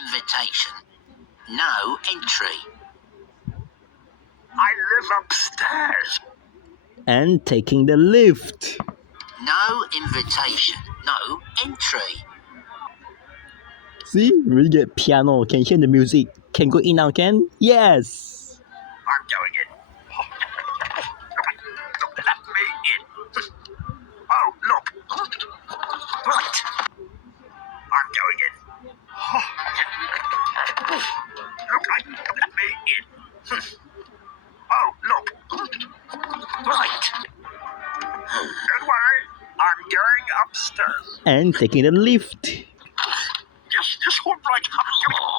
invitation. No entry. I live upstairs. And taking the lift. No invitation. No entry. See, we get piano, can hear the music. Can go in now, can? Yes! I'm going in. Let me in. Oh, look. Right. I'm going in. Look, let me in. Oh, look. Right. Don't worry. I'm going upstairs. And taking the lift. Yes, all right. I'm going.